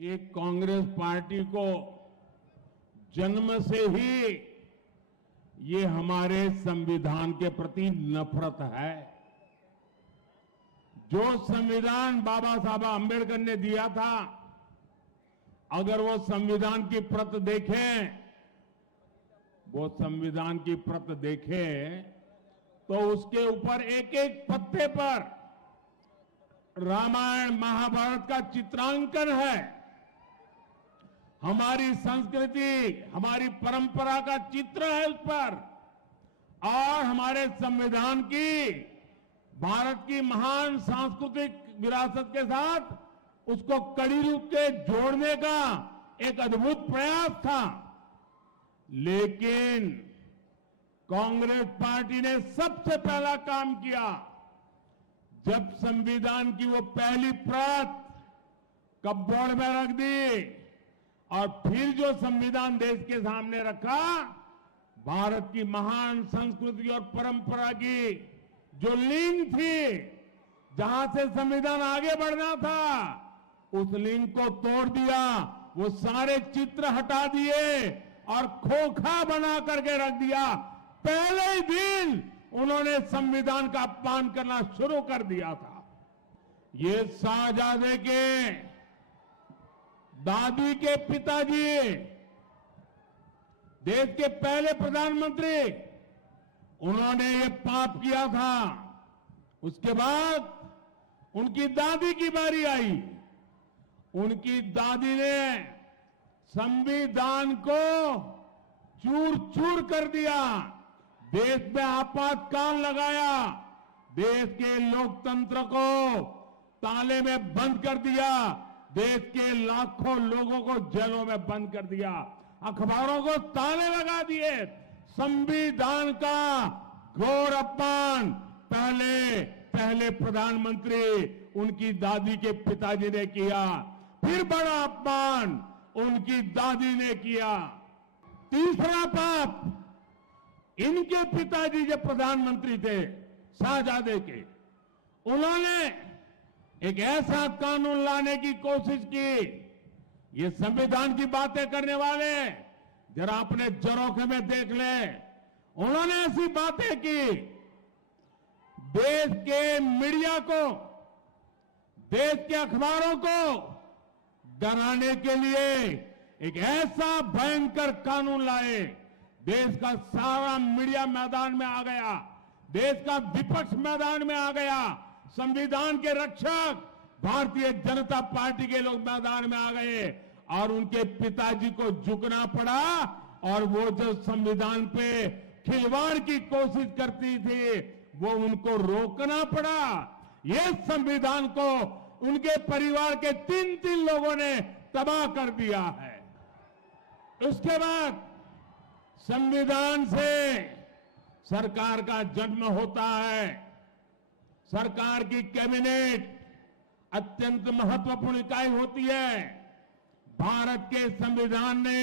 एक कांग्रेस पार्टी को जन्म से ही ये हमारे संविधान के प्रति नफरत है। जो संविधान बाबा साहब अम्बेडकर ने दिया था, अगर वो संविधान की प्रत देखें, तो उसके ऊपर एक एक पत्ते पर रामायण महाभारत का चित्रांकन है। हमारी संस्कृति, हमारी परंपरा का चित्र है उस पर, और हमारे संविधान की, भारत की महान सांस्कृतिक विरासत के साथ उसको कड़ी रूप से जोड़ने का एक अद्भुत प्रयास था। लेकिन कांग्रेस पार्टी ने सबसे पहला काम किया, जब संविधान की वो पहली प्रत कपबोर्ड में रख दी और फिर जो संविधान देश के सामने रखा, भारत की महान संस्कृति और परंपरा की जो लिंक थी, जहां से संविधान आगे बढ़ना था, उस लिंक को तोड़ दिया। वो सारे चित्र हटा दिए और खोखा बना करके रख दिया। पहले ही दिन उन्होंने संविधान का अपमान करना शुरू कर दिया था। ये शाहजादे के दादी के पिताजी, देश के पहले प्रधानमंत्री, उन्होंने ये पाप किया था। उसके बाद उनकी दादी की बारी आई। उनकी दादी ने संविधान को चूर चूर कर दिया, देश में आपातकाल लगाया, देश के लोकतंत्र को ताले में बंद कर दिया, देश के लाखों लोगों को जेलों में बंद कर दिया, अखबारों को ताले लगा दिए। संविधान का घोर अपमान पहले प्रधानमंत्री उनकी दादी के पिताजी ने किया, फिर बड़ा अपमान उनकी दादी ने किया। तीसरा पाप, इनके पिताजी जब प्रधानमंत्री थे, शाहजादे के, उन्होंने एक ऐसा कानून लाने की कोशिश की। ये संविधान की बातें करने वाले जरा अपने झरोखे में देख ले। उन्होंने ऐसी बातें की, देश के मीडिया को, देश के अखबारों को डराने के लिए एक ऐसा भयंकर कानून लाए। देश का सारा मीडिया मैदान में आ गया, देश का विपक्ष मैदान में आ गया, संविधान के रक्षक भारतीय जनता पार्टी के लोग मैदान में आ गए और उनके पिताजी को झुकना पड़ा। और वो जो संविधान पे खिलवाड़ की कोशिश करती थी, वो उनको रोकना पड़ा। ये संविधान को उनके परिवार के 3 लोगों ने तबाह कर दिया है। उसके बाद संविधान से सरकार का जन्म होता है। सरकार की कैबिनेट अत्यंत महत्वपूर्ण इकाई होती है। भारत के संविधान ने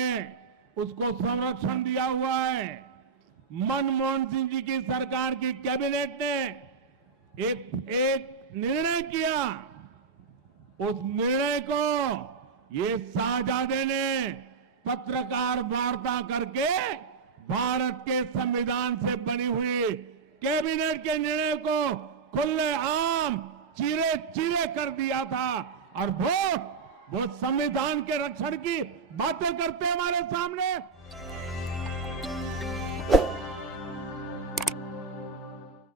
उसको संरक्षण दिया हुआ है। मनमोहन सिंह जी की सरकार की कैबिनेट ने एक निर्णय किया। उस निर्णय को ये शाहजादे ने पत्रकार वार्ता करके भारत के संविधान से बनी हुई कैबिनेट के निर्णय को खुलेआम चीरे चीरे कर दिया था। और वो संविधान के रक्षण की बातें करते हमारे सामने।